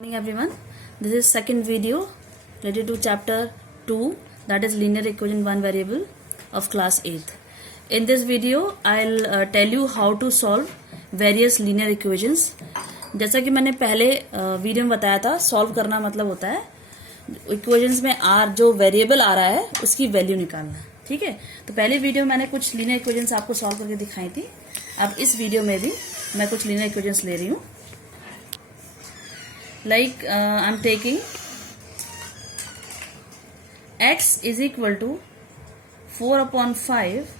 Morning everyone. This is second video related to chapter 2, that is linear equation one variable of class 8th. In this video I'll tell you how to solve various linear equations. जैसा कि मैंने पहले video में बताया था, solve करना मतलब होता है इक्वेशंस में आर जो वेरिएबल आ रहा है उसकी वैल्यू निकालना. ठीक है, तो पहले वीडियो में मैंने कुछ लीनियर इक्वेशंस आपको सॉल्व करके दिखाई थी. अब इस वीडियो में भी मैं कुछ लीनियर इक्वेशंस ले रही हूँ. Like I'm taking x is equal to 4 upon 5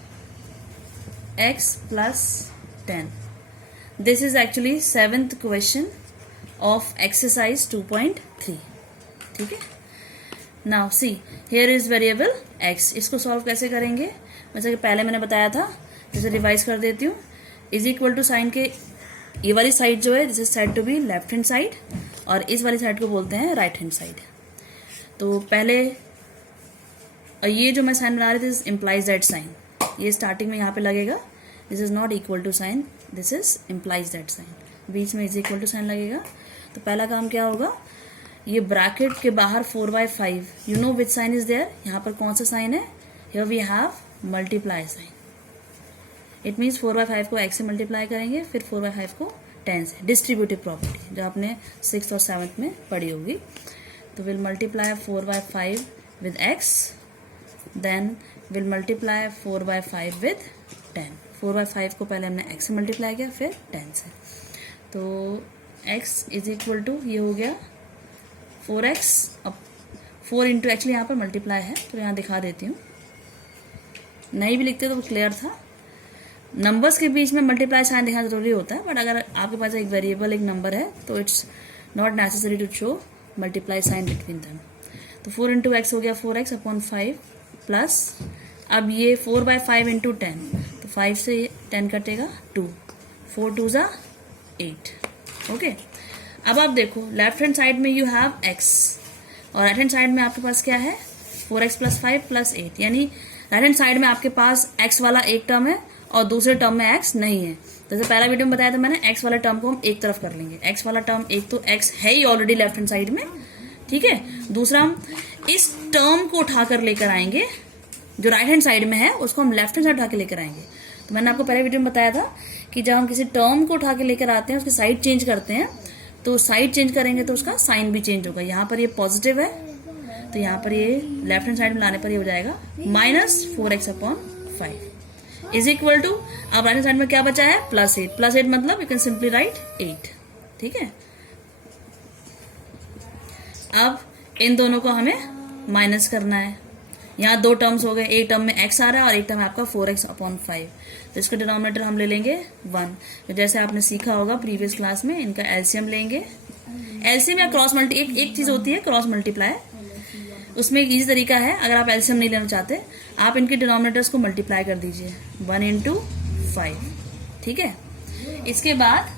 x plus 10. This is actually 7th question of exercise 2.3. ठीक है. Now see, here is variable x. इसको solve कैसे करेंगे, जैसे कि पहले मैंने बताया था, जैसे रिवाइज कर देती हूँ. इज इक्वल टू साइन के ये वाली साइड जो है this is side to be left hand side और इस वाली साइड को बोलते हैं राइट हैंड साइड. तो पहले ये जो मैं साइन बना रही थी इम्प्लाइज दैट साइन, ये स्टार्टिंग में यहाँ पे लगेगा. This is not equal to sign, this is implies that sign. बीच में इज इक्वल टू साइन लगेगा. तो पहला काम क्या होगा, ये ब्रैकेट के बाहर 4/5 you know which sign is there. यहाँ पर कौन सा साइन है, here we have multiply sign. It means 4/5 को x से मल्टीप्लाई करेंगे, फिर 4/5 को 10 से. डिस्ट्रीब्यूटिव प्रॉपर्टी जो आपने 6th और 7th में पढ़ी होगी. तो will multiply 4/5 with x, then will multiply 4/5 with 10. 4/5 को पहले हमने x से मल्टीप्लाई किया, फिर 10 से. तो x इज इक्वल टू ये हो गया 4x. अब 4 इंटू एक्चुअली यहाँ पर मल्टीप्लाई है तो यहाँ दिखा देती हूँ, नहीं भी लिखते तो क्लियर था. नंबर्स के बीच में मल्टीप्लाई साइन दिखाना जरूरी होता है, बट अगर आपके पास एक वेरिएबल एक नंबर है तो it's not necessary to show multiply sign between them. तो 4 इंटू एक्स हो गया 4x अपॉन 5 प्लस, अब ये 4/5 इंटू 10, तो 5 से 10 कटेगा 2, 4 2 ज़ा 8. ओके, अब आप देखो लेफ्ट हैंड साइड में यू हैव x और राइट हैंड साइड में आपके पास क्या है 4x प्लस 5 प्लस 8. यानी राइट हैंड साइड में आपके पास x वाला एक टर्म है और दूसरे टर्म में x नहीं है. जैसे पहला वीडियो में बताया था मैंने, x वाला टर्म को हम एक तरफ कर लेंगे. x वाला टर्म एक तो x है ही ऑलरेडी लेफ्ट हैंड साइड में. ठीक है, दूसरा हम इस टर्म को उठाकर लेकर आएंगे, जो राइट हैंड साइड में है उसको हम लेफ्ट हैंड साइड उठा के लेकर आएंगे. तो मैंने आपको पहले वीडियो में बताया था कि जब हम किसी टर्म को उठा के लेकर आते हैं, उसकी साइड चेंज करते हैं, तो साइड चेंज करेंगे तो उसका साइन भी चेंज होगा. यहाँ पर ये पॉजिटिव है तो यहाँ पर ये लेफ्ट हैंड साइड में लाने पर ये हो जाएगा -4x upon 5 is equal to, अब राइट हैंड साइड में क्या बचा है +8. +8 मतलब यू कैन सिंपली राइट 8. ठीक है, अब इन दोनों को हमें माइनस करना है. यहाँ दो टर्म्स हो गए, एक टर्म में x आ रहा है और एक टर्म आपका 4x अपॉन 5. तो इसका डिनोमिनेटर हम ले लेंगे 1. तो जैसे आपने सीखा होगा प्रीवियस क्लास में, इनका एलसीएम लेंगे. एलसीएम या क्रॉस मल्टी, एक चीज होती है क्रॉस मल्टीप्लाई, उसमें एक इजी तरीका है. अगर आप एलसीएम नहीं लेना चाहते, आप इनके डिनोमिनेटर्स को मल्टीप्लाई कर दीजिए 1 इंटू 5. ठीक है, इसके बाद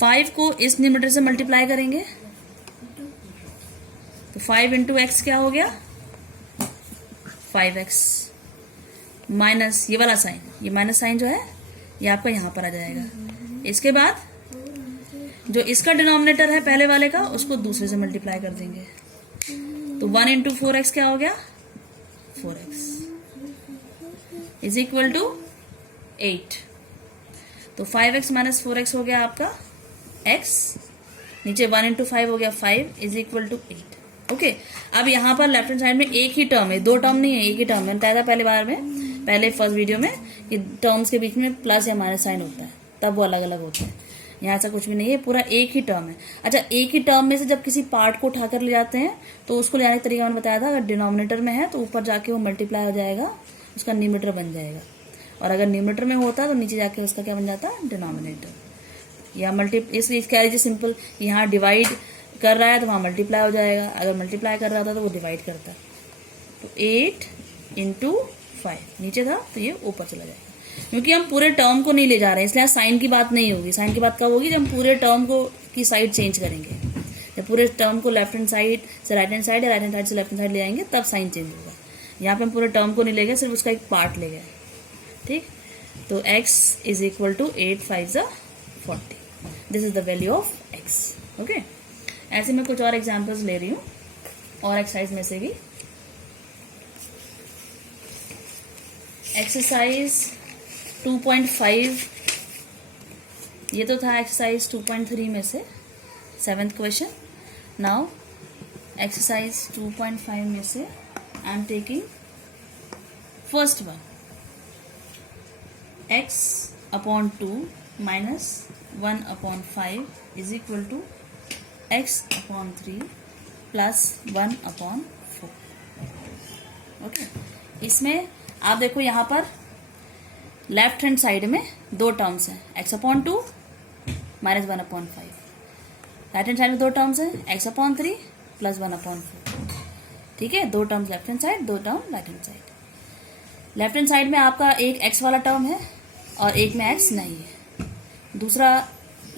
5 को इस डिनोमिनेटर से मल्टीप्लाई करेंगे, तो 5 इंटू एक्स क्या हो गया 5x माइनस ये वाला साइन, ये माइनस साइन जो है ये आपका यहाँ पर आ जाएगा. इसके बाद जो इसका डिनोमिनेटर है पहले वाले का, उसको दूसरे से मल्टीप्लाई कर देंगे. तो 1 इंटू 4x क्या हो गया 4x इज इक्वल टू 8. तो 5x माइनस 4x हो गया आपका x, नीचे 1 इंटू 5 हो गया 5 इज इक्वल टू 8. ओके, अब यहाँ पर लेफ्ट हैंड साइड में एक ही टर्म है, दो टर्म नहीं है, एक ही टर्म है. बताया था पहले बार में, पहले फर्स्ट वीडियो में, कि टर्म्स के बीच में प्लस या माइनस साइन होता है, तब वो अलग अलग होते हैं. यहाँ ऐसा कुछ भी नहीं है, पूरा एक ही टर्म है. अच्छा, एक ही टर्म में से जब किसी पार्ट को उठाकर ले जाते हैं तो उसको ले जाने का तरीका मैंने बताया था. अगर डिनोमिनेटर में है तो ऊपर जाके वो मल्टीप्लाई हो जाएगा, उसका न्यूमरेटर बन जाएगा. और अगर न्यूमरेटर में होता तो नीचे जाके उसका क्या बन जाता डिनोमिनेटर. या इस कह लीजिए सिंपल, यहाँ डिवाइड कर रहा है तो वहाँ मल्टीप्लाई हो जाएगा, अगर मल्टीप्लाई कर रहा था तो वो डिवाइड करता. तो 8 इंटू 5 नीचे था तो ये ऊपर चला जाएगा, क्योंकि हम पूरे टर्म को नहीं ले जा रहे हैं, इसलिए साइन की बात नहीं होगी. साइन की बात कब होगी, जब हम पूरे टर्म को की साइड चेंज करेंगे. जब पूरे टर्म को लेफ्ट हैंड साइड से राइट हैंड साइड या राइट हैंड साइड से लेफ्ट हैंड साइड ले आएंगे तब साइन चेंज होगा. यहाँ पे हम पूरे टर्म को नहीं ले गए, सिर्फ उसका एक पार्ट ले गए. ठीक, तो x is equal to 8 5 40. This is the value of x. 6। Okay, ऐसे मैं कुछ और एग्जांपल्स ले रही हूँ और एक्सरसाइज में से भी। एक्सरसाइज 2.5, ये तो था एक्सरसाइज 2.3 में से 7th क्वेश्चन। नाउ एक्सरसाइज 2.5 में से I am taking first one, x upon 2 minus 1/5 is equal to x upon 3 plus 1/4। Okay, इसमें आप देखो यहाँ पर लेफ्ट हैंड साइड में दो टर्म्स हैं, x upon 2 minus 1/5। Right hand side में दो टर्म्स हैं, x अपॉन 3 प्लस 1/4। ठीक है, दो टर्म्स लेफ्ट हैंड साइड, दो term right hand side. Left hand side में आपका एक x वाला टर्म है और एक में x नहीं है। दूसरा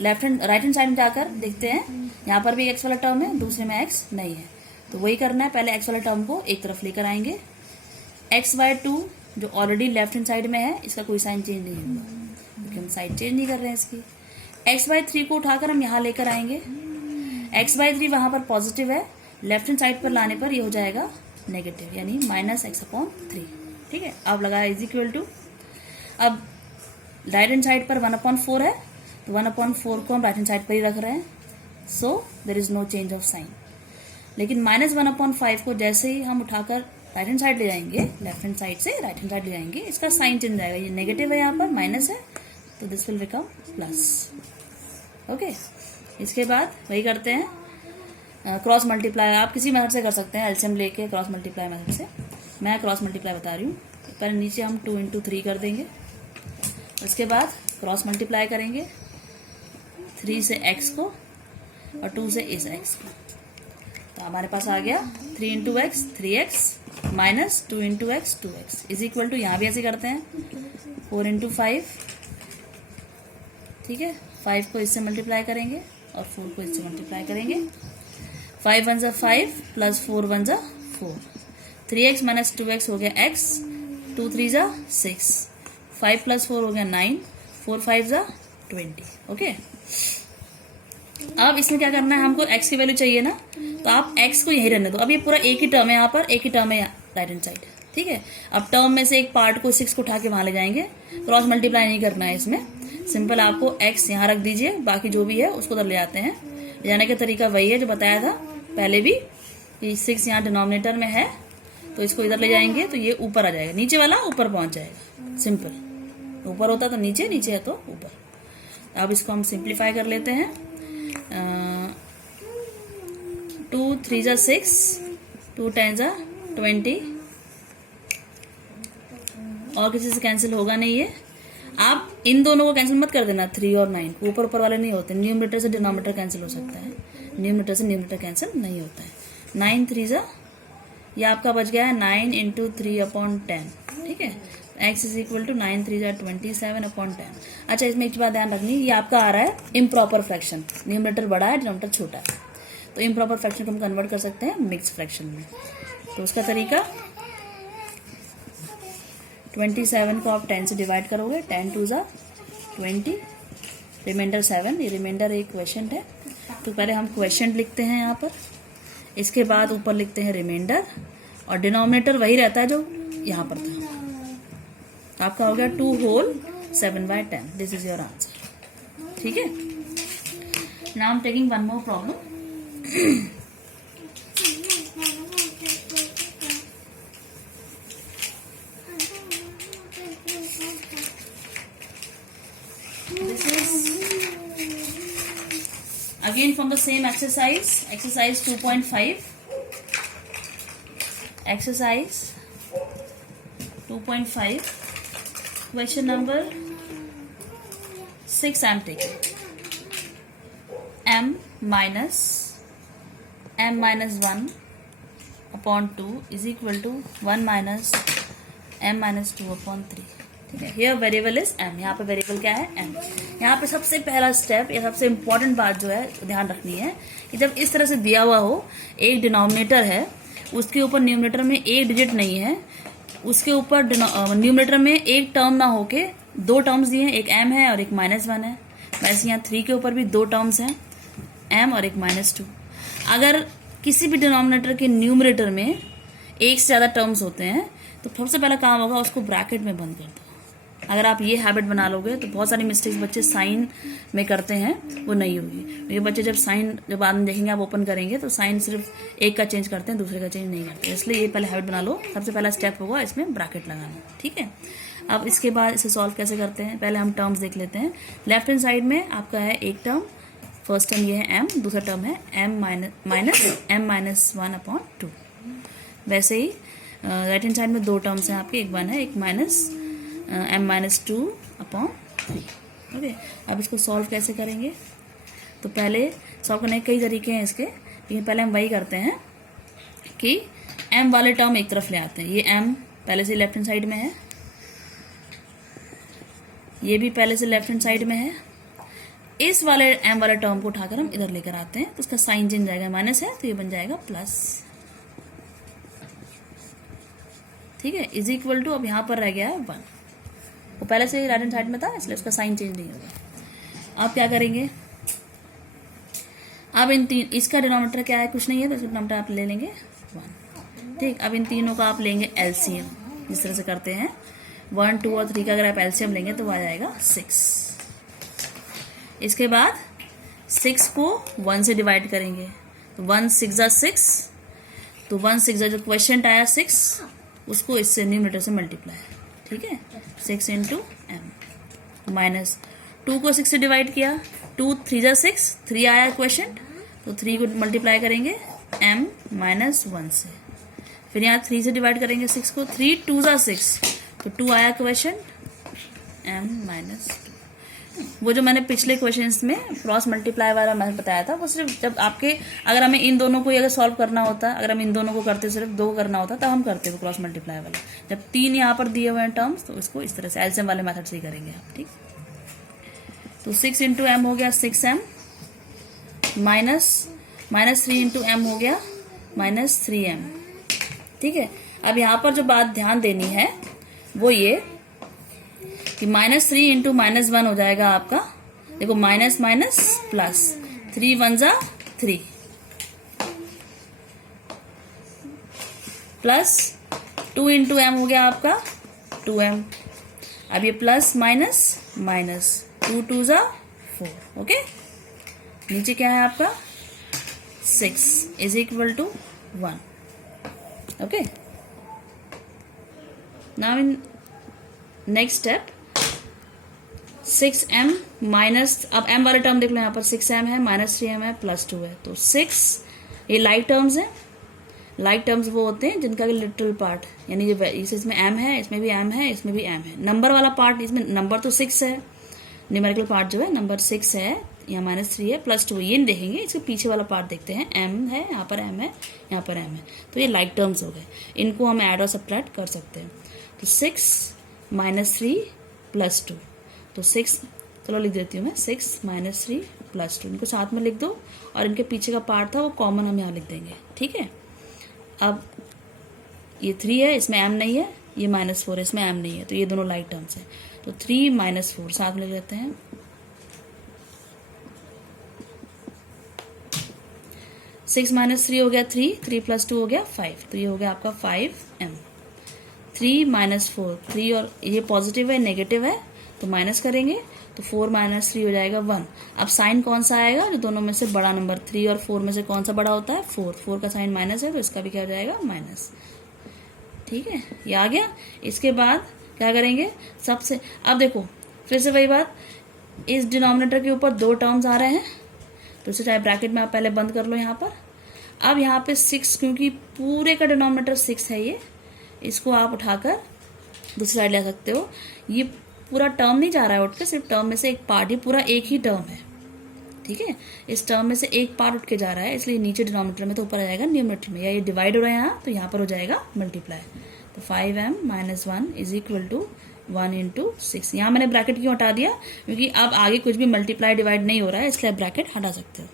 राइट हैंड साइड में जाकर देखते हैं, यहाँ पर भी x वाला टर्म है, दूसरे में x नहीं है। तो वही करना है, पहले x वाला टर्म को एक तरफ लेकर आएंगे। x/2 जो ऑलरेडी लेफ्ट हैंड साइड में है, इसका कोई साइन चेंज नहीं होगा क्योंकि हम साइड चेंज नहीं कर रहे हैं इसकी। x/3 को उठाकर हम यहाँ लेकर आएंगे। x/3 वहां पर पॉजिटिव है, लेफ्ट हैंड साइड पर लाने पर ये हो जाएगा नेगेटिव, यानी -x/3। ठीक है, अब लगाया इज इक्वल टू, अब राइट हैंड साइड पर 1/4 है, तो 1/4 को हम राइट हैंड साइड पर ही रख रहे हैं, so there is no change of sign. लेकिन -1/5 को जैसे ही हम उठाकर राइट हैंड साइड ले जाएंगे, लेफ्ट हैंड साइड से राइट हैंड साइड ले जाएंगे, इसका साइन चेंज आएगा। ये नेगेटिव है, यहाँ पर माइनस है, तो this will become plus. Okay, इसके बाद वही करते हैं, क्रॉस मल्टीप्लाई आप किसी मेथड से कर सकते हैं, एलसीएम लेके क्रॉस मल्टीप्लाई मेथड से। मैं क्रॉस मल्टीप्लाई बता रही हूँ। पहले नीचे हम 2 × 3 कर देंगे, उसके बाद क्रॉस मल्टीप्लाई करेंगे 3 से x को और 2 से इस x को। तो हमारे पास आ गया 3 × x 3x minus 2 × x 2x is equal to, यहाँ भी ऐसे करते हैं 4 × 5। ठीक है, 5 को इससे मल्टीप्लाई करेंगे और 4 को इससे मल्टीप्लाई करेंगे। 5 1 5 प्लस 4 1 4। 3x माइनस 2x हो गया x, 2 3 6, 5 प्लस 4 हो गया 9, 4 5 20। ओके, अब इसमें क्या करना है, हमको x की वैल्यू चाहिए ना, तो आप x को यही रहने दो। अब ये पूरा एक ही टर्म है, यहाँ पर एक ही टर्म है राइट हैंड साइड। ठीक है, अब टर्म में से एक पार्ट को 6 को उठा के वहां ले जाएंगे, क्रॉस मल्टीप्लाई नहीं करना है इसमें। सिंपल आपको x यहाँ रख दीजिए, बाकी जो भी है उसको उधर ले आते हैं। ले जाने का तरीका वही है जो बताया था पहले भी, कि 6 यहाँ डिनोमिनेटर में है, तो इसको इधर ले जाएंगे तो ये ऊपर आ जाएगा, नीचे वाला ऊपर पहुंच जाएगा। सिंपल, ऊपर होता तो नीचे, नीचे है तो ऊपर। अब इसको हम सिंप्लीफाई कर लेते हैं। 2 3 6, 2 10 20, और किसी से कैंसिल होगा नहीं है। आप इन दोनों को कैंसिल मत कर देना, 3 और 9 ऊपर ऊपर वाले नहीं होते। न्यूमरेटर से डिनोमिनेटर कैंसिल हो सकता है, न्यूमरेटर से न्यूमरेटर कैंसिल नहीं होता है। 9 3 ये आपका बच गया है 9 × 3/10। ठीक है, x इज इक्वल टू 9 3 27/10। अच्छा, इसमें एक बात ध्यान रखनी, ये आपका आ रहा है इम्प्रॉपर फ्रैक्शन, न्यूमरेटर बड़ा है डिनोमिनेटर छोटा है, तो इम्प्रॉपर फ्रैक्शन को हम कन्वर्ट कर सकते हैं मिक्स फ्रैक्शन में। तो उसका तरीका 27 को आप 10 से डिवाइड करोगे, 10 2 20, रिमाइंडर 7। ये रिमाइंडर एक क्वेश्चन है, तो पहले हम क्वेश्चन लिखते हैं यहाँ पर, इसके बाद ऊपर लिखते हैं रिमाइंडर, और डिनोमिनेटर वही रहता है जो यहाँ पर था। आपका हो गया 2 whole 7/10। This is your answer. ठीक है, now I am taking one more problem. This is again from the same exercise, exercise 2.5. Exercise 2.5, question number 6 I am taking. m minus 1/2 is equal to 1 minus m minus 2/3. ठीक है, here variable is m। यहाँ पे variable क्या है, m। यहाँ पे सबसे पहला स्टेप या सबसे इम्पोर्टेंट बात जो है ध्यान रखनी है कि जब इस तरह से दिया हुआ हो, एक डिनोमिनेटर है, उसके ऊपर न्यूमरेटर में एक डिजिट नहीं है, उसके ऊपर न्यूमरेटर में एक टर्म ना होके दो टर्म्स दिए हैं, एक m है और एक -1 है। वैसे यहाँ 3 के ऊपर भी दो टर्म्स हैं, m और एक -2। अगर किसी भी डिनोमिनेटर के न्यूमरेटर में एक से ज़्यादा टर्म्स होते हैं तो सबसे पहला काम होगा उसको ब्रैकेट में बंद कर दो। अगर आप ये हैबिट बना लोगे तो बहुत सारी मिस्टेक्स बच्चे साइन में करते हैं, वो नहीं होगी। ये बच्चे जब बाद में देखेंगे आप ओपन करेंगे तो साइन सिर्फ एक का चेंज करते हैं, दूसरे का चेंज नहीं करते। इसलिए ये पहले हैबिट बना लो। सबसे पहला स्टेप होगा इसमें ब्रैकेट लगाना, ठीक है। अब इसके बाद इसे सॉल्व कैसे करते हैं, पहले हम टर्म्स देख लेते हैं। लेफ्ट हैंड साइड में आपका है एक टर्म, फर्स्ट टर्म ये है m, दूसरा टर्म है m-1/2। वैसे ही राइट हैंड साइड में दो टर्म्स हैं आपके, एक 1 है, एक m-2/3। ओके, अब इसको सॉल्व कैसे करेंगे, तो पहले सॉल्व करने के कई तरीके हैं इसके, लेकिन पहले हम वही करते हैं कि m वाले टर्म एक तरफ ले आते हैं। ये m पहले से लेफ्ट हैंड साइड में है, ये भी पहले से लेफ्ट हैंड साइड में है। इस वाले m वाले टर्म को उठाकर हम इधर लेकर आते हैं तो उसका साइन चेंज जाएगा, माइनस है तो ये बन जाएगा प्लस, ठीक है। इज इक्वल टू, अब यहाँ पर रह गया है 1, वो पहले से राइट हैंड साइड में था इसलिए उसका साइन चेंज नहीं होगा। अब क्या करेंगे, अब इन तीन, इसका डिनोमिनेटर क्या है, कुछ नहीं है, तो इसका डिनोमिनेटर आप ले लेंगे 1, ठीक। अब इन तीनों का आप लेंगे एलसीएम, जिस तरह से करते हैं 1, 2 और 3 का अगर आप एलसीएम लेंगे तो आ जाएगा 6। इसके बाद 6 को 1 से डिवाइड करेंगे तो 1 6 6, तो 1 6 जो क्वेश्चन आया 6, उसको इससे न्यूमरेटर से मल्टीप्लाई, ठीक है। 6 इंटू m माइनस 2 को 6 से डिवाइड किया, 2 3 6, 3 आया क्वेश्चन, तो 3 को मल्टीप्लाई करेंगे m -1 से। फिर यहाँ 3 से डिवाइड करेंगे 6 को, 3 2 6, तो 2 आया क्वेश्चन m-2। वो जो मैंने पिछले क्वेश्चंस में क्रॉस मल्टीप्लाई वाला मैंने बताया था, वो सिर्फ जब आपके, अगर हमें इन दोनों को अगर सॉल्व करना होता, अगर हम इन दोनों को करते, सिर्फ 2 करना होता तब हम करते वो क्रॉस मल्टीप्लाई वाला। जब 3 यहाँ पर दिए हुए हैं टर्म्स तो इसको इस तरह से एलसीएम वाले मेथड से ही करेंगे आप, ठीक। तो 6 इंटू m हो गया 6m, माइनस 3 इंटू m हो गया -3m, ठीक है। अब यहाँ पर जो बात ध्यान देनी है वो ये कि -3 इंटू -1 हो जाएगा आपका, देखो माइनस माइनस प्लस, 3 1 जा 3 प्लस 2 इंटू m हो गया आपका 2m। अब ये प्लस माइनस माइनस, 2 2 जा 4, ओके। नीचे क्या है आपका 6 is equal to 1, okay. Now in next step 6m minus, अब m वाले टर्म देख लो, यहाँ पर 6m है, -3m है, +2 है, तो 6, ये लाइक टर्म्स हैं। लाइक टर्म्स वो होते हैं जिनका लिटरल पार्ट, यानी इसमें m है, इसमें भी m है, इसमें भी m है। नंबर वाला पार्ट, इसमें नंबर तो 6 है, न्यूमेरिकल पार्ट जो है नंबर 6 है, यहाँ -3 है, +2 ये नहीं देखेंगे, इसके पीछे वाला पार्ट देखते हैं। m है, यहाँ पर m है, यहाँ पर m है, तो ये लाइक टर्म्स हो गए, इनको हम ऐड और सब्ट्रैक्ट कर सकते हैं। तो 6 -3 +2, तो 6, चलो लिख देती हूँ मैं, 6 -3 +2, इनको साथ में लिख दो, और इनके पीछे का पार्ट था वो कॉमन हम यहाँ लिख देंगे, ठीक है। अब ये 3 है, इसमें m नहीं है, ये -4 है, इसमें m नहीं है, तो ये दोनों लाइक टर्म्स हैं, तो 3 -4 साथ में लिख लेते हैं। 6 -3 हो गया 3, 3 + 2 हो गया 5, तो ये हो गया आपका 5m। 3 -4, 3 और ये पॉजिटिव है, नेगेटिव है, तो माइनस करेंगे, तो 4 -3 हो जाएगा 1। अब साइन कौन सा आएगा, जो दोनों में से बड़ा नंबर, 3 और 4 में से कौन सा बड़ा होता है, 4, 4 का साइन माइनस है, तो इसका भी क्या हो जाएगा माइनस, ठीक है। ये आ गया। इसके बाद क्या करेंगे, सबसे, अब देखो फिर से वही बात, इस डिनोमिनेटर के ऊपर 2 टर्म्स आ रहे हैं, तो इसे चाहे ब्रैकेट में आप पहले बंद कर लो यहाँ पर। अब यहाँ पे 6, क्योंकि पूरे का डिनोमिनेटर 6 है, ये इसको आप उठाकर दूसरी साइड ले सकते हो। ये पूरा टर्म नहीं जा रहा है उठ के, सिर्फ टर्म में से एक पार्ट, ही पूरा एक ही टर्म है, ठीक है। इस टर्म में से एक पार्ट उठ के जा रहा है, इसलिए नीचे डिनोमिनेटर में तो ऊपर आ जाएगा न्यूमरेटर में, या ये डिवाइड हो रहा है यहाँ, तो यहाँ पर हो जाएगा मल्टीप्लाई। तो 5m - 1 is equal to 1 into 6। यहाँ मैंने ब्रैकेट क्यों हटा दिया, क्योंकि अब आगे कुछ भी मल्टीप्लाई डिवाइड नहीं हो रहा है, इसलिए ब्रैकेट हटा सकते हो।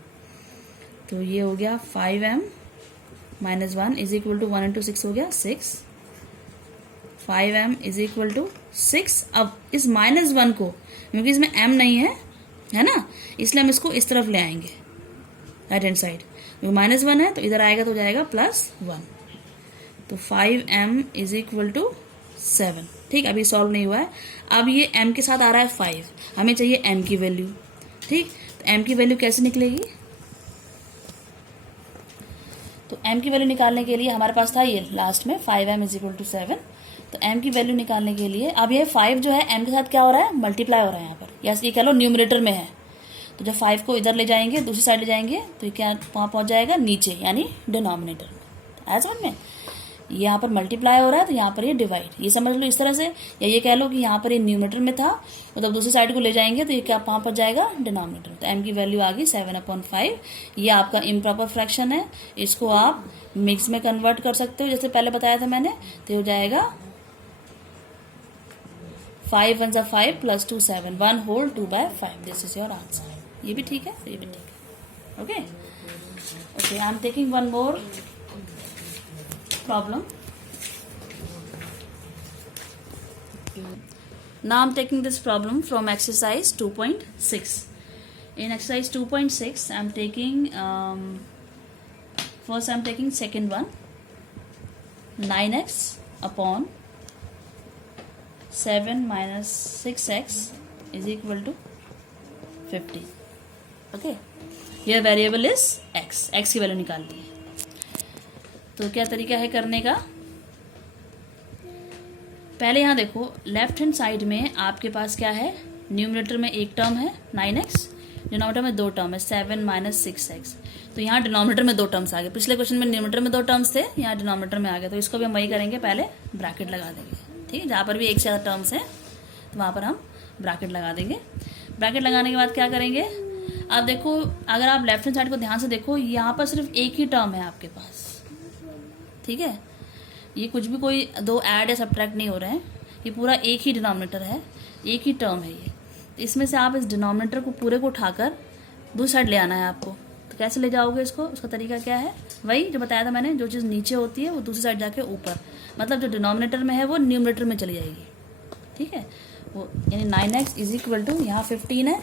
तो ये हो गया 5m - 1 is equal to 1 into 6 हो गया 6, 5m इज इक्वल टू 6। अब इस -1 को, क्योंकि इसमें m नहीं है, है ना, इसलिए हम इसको इस तरफ ले आएंगे, राइट हैंड साइड, क्योंकि -1 है तो इधर आएगा तो हो जाएगा +1। तो 5m इज इक्वल टू 7। ठीक, अभी सॉल्व नहीं हुआ है। अब ये m के साथ आ रहा है 5, हमें चाहिए m की वैल्यू। ठीक, तो m की वैल्यू कैसे निकलेगी? तो m की वैल्यू निकालने के लिए हमारे पास था ये लास्ट में 5m इज इक्वल टू 7। तो m की वैल्यू निकालने के लिए अब ये 5 जो है m के साथ क्या हो रहा है, मल्टीप्लाई हो रहा है यहाँ पर, या ये कह लो न्यूमरेटर में है। तो जब 5 को इधर ले जाएंगे, दूसरी साइड ले जाएंगे, तो ये क्या वहाँ पहुँच जाएगा नीचे, यानी डिनोमिनेटर में। ऐसा समझ में, यहाँ पर मल्टीप्लाई हो रहा है तो यहाँ पर ये डिवाइड, ये समझ लो इस तरह से। या ये कह लो कि यहाँ पर ये न्यूमरेटर में था, तो जब दूसरी साइड को ले जाएंगे तो ये क्या वहाँ पर जाएगा, डिनोमिनेटर। तो m की वैल्यू आ गई 7/5। ये आपका इम्प्रॉपर फ्रैक्शन है, इसको आप मिक्स में कन्वर्ट कर सकते हो जैसे पहले बताया था मैंने। तो हो जाएगा 5 1 5 + 2 7, 1 whole 2/5। This is your answer. ये भी ठीक है, ये भी ठीक है। Okay okay, I am taking one more problem. Now I'm taking this problem from exercise 2.6. In exercise 2.6 I'm taking first I'm taking second one, 9x upon 7 minus 6x is equal to 50. Okay, here variable is x की value निकाल ली है। तो क्या तरीका है करने का? पहले यहाँ देखो, लेफ्ट हैंड साइड में आपके पास क्या है, न्यूमरेटर में एक टर्म है 9x, डिनोमिनेटर में 2 टर्म है 7 - 6x। तो यहाँ डिनोमिनेटर में 2 टर्म्स आ गए। पिछले क्वेश्चन में न्यूमरेटर में 2 टर्म्स थे, यहाँ डिनोमिनेटर में आ गए। तो इसको भी हम वही करेंगे, पहले ब्रैकेट लगा देंगे। ठीक है, जहाँ पर भी एक से ज़्यादा टर्म्स हैं तो वहाँ पर हम ब्रैकेट लगा देंगे। ब्रैकेट लगाने के बाद क्या करेंगे, आप देखो, अगर आप लेफ्ट हैंड साइड को ध्यान से देखो, यहाँ पर सिर्फ एक ही टर्म है आपके पास। ठीक है, ये कुछ भी कोई 2 ऐड या सब्ट्रैक्ट नहीं हो रहे हैं, ये पूरा एक ही डिनोमिनेटर है, एक ही टर्म है ये। तो इसमें से आप इस डिनोमिनेटर को पूरे को उठाकर दूसरी साइड ले आना है आपको। तो कैसे ले जाओगे इसको? उसका तरीका क्या है, वही जो बताया था मैंने, जो चीज़ नीचे होती है वो दूसरी साइड जाके ऊपर, मतलब जो डिनोमिनेटर में है वो न्यूमरेटर में चली जाएगी। ठीक है, वो यानी 9x इज इक्वल टू, यहाँ 15 है,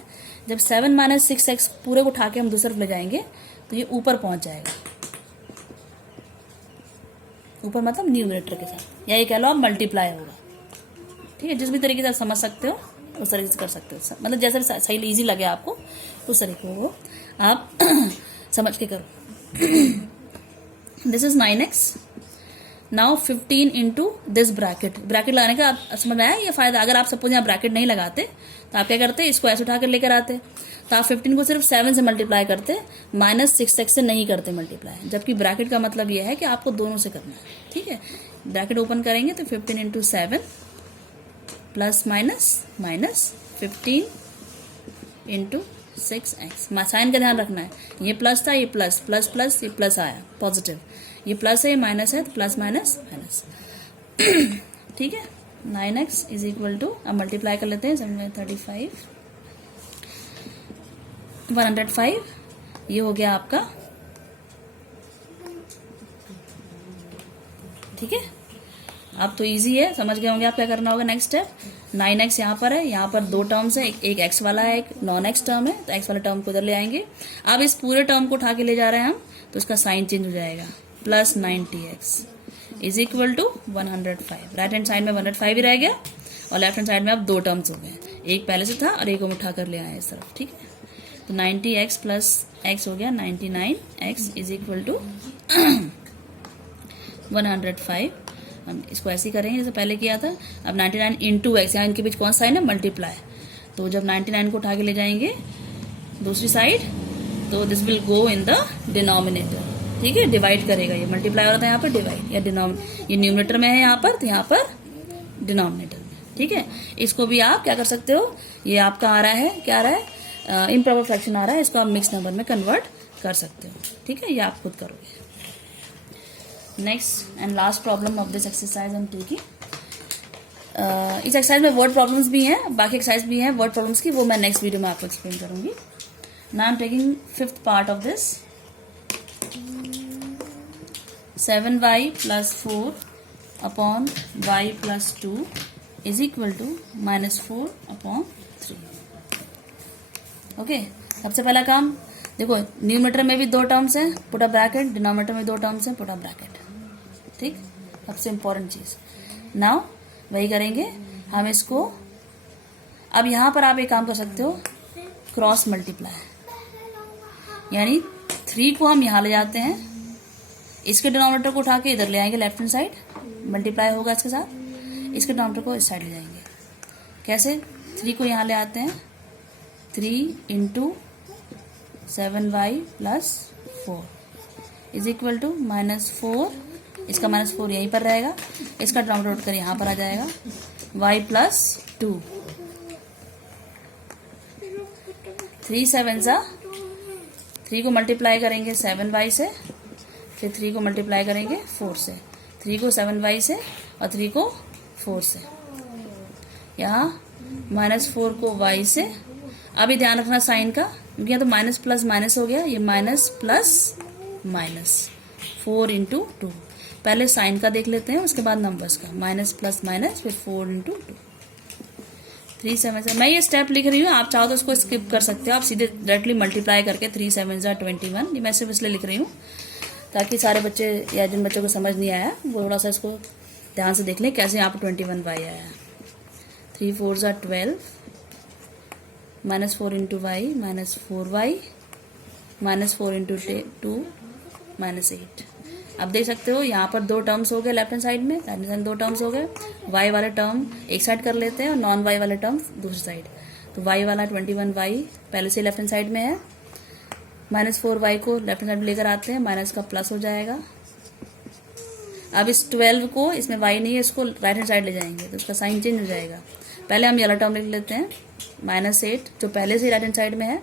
जब 7 - 6x पूरे को उठा के हम दूसरी तरफ ले जाएंगे तो ये ऊपर पहुँच जाएगा। ऊपर मतलब न्यूमरेटर के साथ, या ये कह लो आप मल्टीप्लाई होगा। ठीक है, जिस भी तरीके से आप समझ सकते हो उस तरीके से कर सकते हो, मतलब जैसे सही ईजी लगे आपको उस तरीके को आप समझ के करो। This is 9x, now 15 into this bracket. Bracket लगाने का आप समझ में आया ये फायदा। अगर आप सपोज यहाँ ब्रैकेट नहीं लगाते तो आप क्या करते, इसको ऐसे उठा कर लेकर आते, तो आप 15 को सिर्फ 7 से मल्टीप्लाई करते, -6x से नहीं करते मल्टीप्लाई। जबकि ब्रैकेट का मतलब ये है कि आपको दोनों से करना है। ठीक है, ब्रैकेट ओपन करेंगे तो 15 into 7 plus minus 15 into 6x। Sign का ध्यान रखना है, ये प्लस था, ये प्लस प्लस प्लस, ये प्लस आया पॉजिटिव, ये प्लस है, ये माइनस है, तो प्लस माइनस माइनस। ठीक है, 9x इज इक्वल टू, अब मल्टीप्लाई कर लेते हैं, 35 105, ये हो गया आपका। ठीक है, अब तो इजी है, समझ गए होंगे आप क्या करना होगा। नेक्स्ट स्टेप, 9x यहाँ पर है, यहाँ पर 2 टर्म्स है, एक x वाला है, एक नॉन x टर्म है, तो x वाले टर्म को उधर ले आएंगे। अब इस पूरे टर्म को उठा के ले जा रहे हैं हम, तो इसका साइन चेंज हो जाएगा, plus 90x is equal to 105। Right hand side में 105 ही रह गया, और लेफ्ट हैंड साइड में अब 2 टर्म्स हो गए, एक पहले से था और एक हम उठा कर ले आए इस तरफ। ठीक है, तो 90x प्लस x हो गया 99x इज इक्वल टू 105। हम इसको ऐसे ही करेंगे जैसे पहले किया था। अब 99 इंटू एक्स, यहाँ इनके बीच कौन सा साइन है, मल्टीप्लाई। तो जब 99 को उठा के ले जाएंगे दूसरी साइड, तो this will go in the denominator. ठीक है, डिवाइड करेगा, ये मल्टीप्लाई हो रहा था यहाँ पर डिवाइड, या ये न्यूमरेटर में है यहाँ पर, तो यहाँ पर डिनोमिनेटर में। ठीक है, इसको भी आप क्या कर सकते हो, ये आपका आ रहा है, क्या आ रहा है, इम्प्रॉपर फ्रैक्शन आ रहा है, इसको आप मिक्स नंबर में कन्वर्ट कर सकते हो। ठीक है, ये आप खुद करोगे। Next and last problem of this exercise हम टेकिंग। इस एक्सरसाइज में वर्ड प्रॉब्लम्स भी हैं, बाकी एक्सरसाइज भी हैं वर्ड प्रॉब्लम्स की, वो मैं नेक्स्ट वीडियो में आपको एक्सप्लेन करूंगी। Now I am taking 5th part of this. 7y + 4 upon y + 2 is equal to -4/3। Okay, सबसे पहला काम देखो न्यूमरेटर में भी 2 टर्म्स हैं, पुट अ ब्रैकेट, डिनोमिनेटर में 2 टर्म्स हैं, पुट अ ब्रैकेट। ठीक, सबसे इंपॉर्टेंट चीज। नाउ वही करेंगे हम इसको। अब यहां पर आप एक काम कर सकते हो, क्रॉस मल्टीप्लाई, यानी 3 को हम यहां ले जाते हैं, इसके डिनोमिनेटर को उठा के इधर ले आएंगे, लेफ्ट हैंड साइड मल्टीप्लाई होगा इसके साथ, इसके डिनोमिनेटर को इस साइड ले जाएंगे। कैसे? 3 को यहां ले आते हैं, 3 into 7y plus 4 is equal to -4, इसका -4 यहीं पर रहेगा, इसका डिनोमिनेटर उठकर यहां पर आ जाएगा, y प्लस 2, 3 7 सा 3 को मल्टीप्लाई करेंगे 7y से, फिर 3 को मल्टीप्लाई करेंगे 4 से, 3 को 7y से और 3 को 4 से, यहाँ -4 को y से। अभी ध्यान रखना साइन का, क्योंकि यहाँ तो माइनस प्लस माइनस हो गया, ये माइनस प्लस माइनस 4 इंटू 2। पहले साइन का देख लेते हैं, उसके बाद नंबर्स का, माइनस प्लस माइनस फिर 4 इंटू 2, 3 7 से। मैं ये स्टेप लिख रही हूँ, आप चाहो तो उसको स्किप कर सकते हो, आप सीधे डायरेक्टली मल्टीप्लाई करके 3 7 जा 21, ये मैं सिर्फ इसलिए लिख रही हूँ ताकि सारे बच्चे या जिन बच्चों को समझ नहीं आया वो थोड़ा सा इसको ध्यान से देख लें कैसे यहाँ पर 21y आया। 3 4 जा 12, -4 इंटू वाई, -4y, -4 इंटू 2, -8। अब देख सकते हो यहाँ पर 2 टर्म्स हो गए लेफ्ट हैंड साइड में, राइट हैंड साइड 2 टर्म्स हो गए। y वाले टर्म एक साइड कर लेते हैं और नॉन y वाले टर्म दूसरी साइड। तो y वाला 21y पहले से लेफ्ट हैंड साइड में है, -4y को लेफ्ट हैंड साइड लेकर आते हैं, माइनस का प्लस हो जाएगा। अब इस 12 को, इसमें y नहीं है, इसको राइट हैंड साइड ले जाएंगे तो उसका साइन चेंज हो जाएगा। पहले हम ये वाला टर्म लिख लेते हैं, -8 जो पहले से राइट हैंड साइड में है,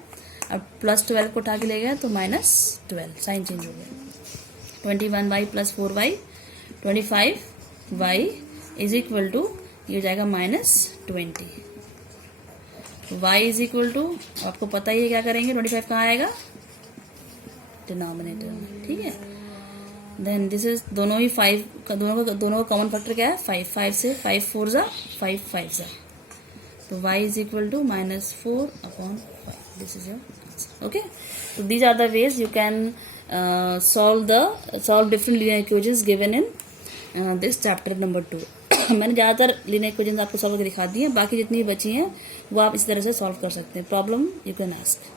अब +12 को उठा के ले गए तो -12, साइन चेंज हो गया। 21y plus 4y, 25y is equal to, ये हो जाएगा -20। y इज इक्वल टू, आपको पता ही है क्या करेंगे, 25 कहाँ आएगा, डिनोमिनेटर में। ठीक है, देन दिस इज दोनों ही 5 का, दोनों का कॉमन फैक्टर क्या है, 5, 5 से 5 4 जा 5 5 जा, तो y is equal to -4/5. This is your answer. Okay. So these are the ways you can solve different linear equations given in this chapter number 2. मैंने ज़्यादातर linear equations आपको सॉल्व करके दिखा दी हैं, बाकी जितनी बची हैं वो आप इस तरह से सॉल्व कर सकते हैं। Problem you can ask.